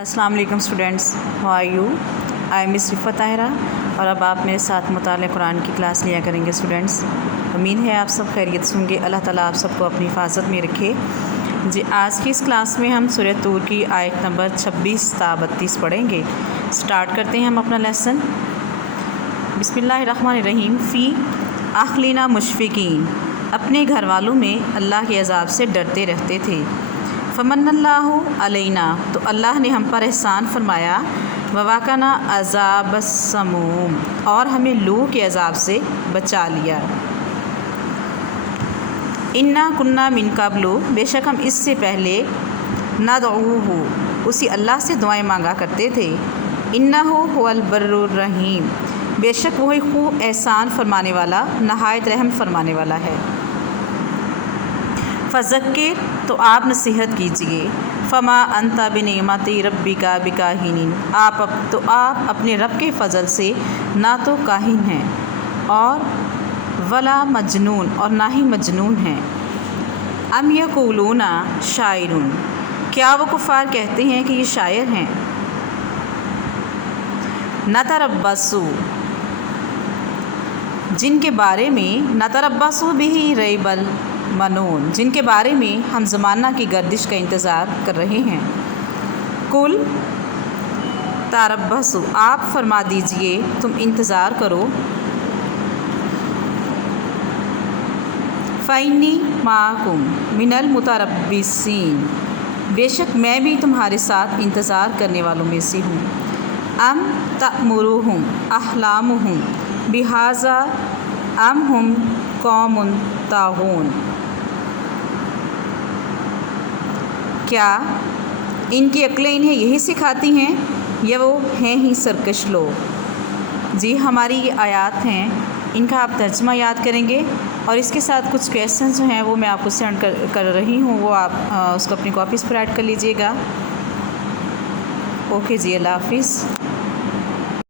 अस्सलाम वालेकुम students, how are you? I am Miss Rifat Tahira और अब आप मेरे साथ मुताले कुरान की क्लास लिया करेंगे स्टूडेंट्स। उम्मीद है आप सब खैरियत से होंगे। अल्लाह ताला आप सबको अपनी हिफाजत में रखे जी। आज की इस क्लास में हम सूरह तूर की आयत नंबर 26 ता 32 पढ़ेंगे। स्टार्ट करते हैं हम अपना लेसन। बिस्मिल्लाहिर्रहमानिर्रहीम। फ़ी अहलिना मुशफ़िकीन, अपने घर वालों में अल्लाह के अज़ाब से डरते रहते थे। फ़मन्नल्लाहु अलैना, तो अल्लाह ने हम पर एहसान फरमाया। ववाकना अज़ाबस्समूम, और हमें लू के अज़ाब से बचा लिया। इन्ना कुन्ना मिन क़ब्लु, बेशक हम इससे पहले नदऊहु, उसी अल्लाह से दुआएं मांगा करते थे। इन्नहु हुवल बर्रुर रहीम, बेशक वही खूब एहसान फरमाने वाला, नहायत रहम फरमाने वाला है। फ़ज़क्किर, तो आप नसीहत कीजिए। फ़मा अंता बिनिअमति रब्बिका बिकाहिनीन, आप अपने रब के फ़ज़ल से ना तो काहिन हैं और वला मजनून, और ना ही मजनून हैं। अम यक़ूलूना शायरुन, क्या वो कुफ़ार कहते हैं कि ये शायर हैं। नतरब्बसु, जिनके बारे में नतरब्बसु बिही रैबल मनून, जिनके बारे में हम ज़माना की गर्दिश का इंतज़ार कर रहे हैं। कुल तरब्बसु, आप फरमा दीजिए तुम इंतज़ार करो। फ़इन्नी माकुम मिनल मुतरब्बिसीन, बेशक मैं भी तुम्हारे साथ इंतज़ार करने वालों में से हूँ। अम तअमुरुहुम अहलामुहुम बिहाज़ा अम हुम कौमुन तागून, क्या इनकी अक्लें इन्हें यही सिखाती हैं या वो हैं ही सरकश लोग। जी, हमारी ये आयत हैं, इनका आप तर्जुमा याद करेंगे और इसके साथ कुछ क्वेश्चन जो हैं वो मैं आपको सेंड कर रही हूँ, वो आप उसको अपनी कॉपीज़ पर ऐड कर लीजिएगा। ओके जी, अल्लाह हाफ़िज़।